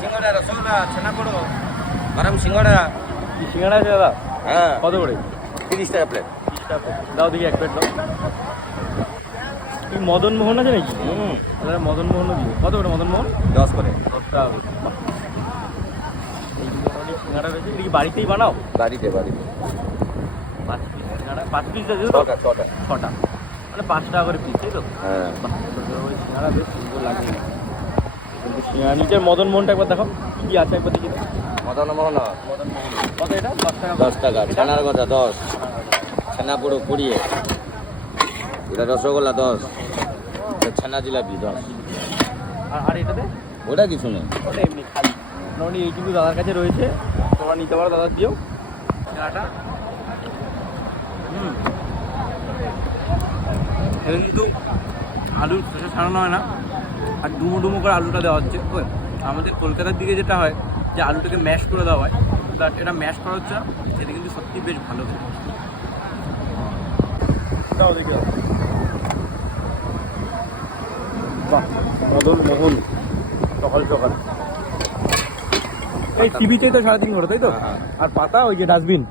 সিঙ্গাড়া রসগোল্লা ছানাপোড়ো গরম সিঙ্গাড়া। কি সিঙ্গাড়া আছে দাদা? হ্যাঁ কত করে? 30 টাকা প্লেট। 30 টাকা করে। দাও দেখি এক প্লেট দাও। কি মদন মোহন আছে নাকি? তাহলে মদন মোহনও দিও। কত করে মদন মোহন? 10 করে। 10 টাকা করে। বাহ। এই ধরনের সিঙ্গাড়া রয়েছে, এটা কি বাড়িতেই বানাও? বাড়িতে বাড়িতে 5 পিস সিঙ্গাড়া, 5 পিস আছে তো? ছটা ছটা। 6টা, মানে 5 টাকা করে পিস, তাই তো? হ্যাঁ বাহ, ওই সিঙ্গাড়া বেশ সুন্দর লাগে। কিন্তু সিঙ্গাড়া নিচের মদন মোহনটা একবার দেখো কি কি আছে, একবার দেখি। মদন মোহন মদন মোহন কত এটা? 10 টাকা। 10 টাকা। ছানার কথা 10, ছানাপোড়ো 20, এটা রসগোল্লা 10, এটা ছানা জিলাপি 10। আর এটাতে? ওটা কিছু নেই। ওটা এমনি খালি। মোটামুটি এই কিন্তু দাদার কাছে রয়েছে, তোমরা নিতে পারো দাদার দিও সিঙ্গাড়াটা। এটা কিন্তু আলুর খোসা ছাড়ানো হয় না, আর ডুমো ডুমো করে আলুটা দেওয়া হচ্ছে। ওই আমাদের কলকাতার দিকে যেটা হয় যে আলুটাকে ম্যাশ করে দেওয়া হয়, বাট এটা ম্যাশ করা হচ্ছে না। এটা কিন্তু সত্যি বেশ ভালো খেতে। দাও দেখি। বাহ, মদন মোহন সকাল সকাল। এই টিভিতেই তো সারাদিন করে, তাই তো? আর পাতা ওই যে ডাস্টবিন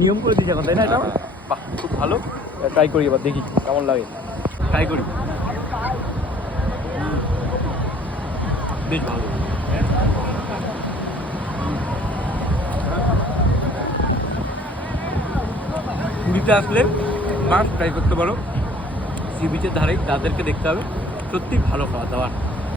নিয়ম করে দিয়েছে এখন, তাই না? এটা বাহ, খুব ভালো। ট্রাই করি এবার, দেখি কেমন লাগে। ট্রাই করি। বেশ ভালো। পুরীতে আসলে মাছ ট্রাই করতে পারো। সি বিচের ধারেই তাদেরকে দেখতে হবে, সত্যি ভালো খাওয়া দাওয়া।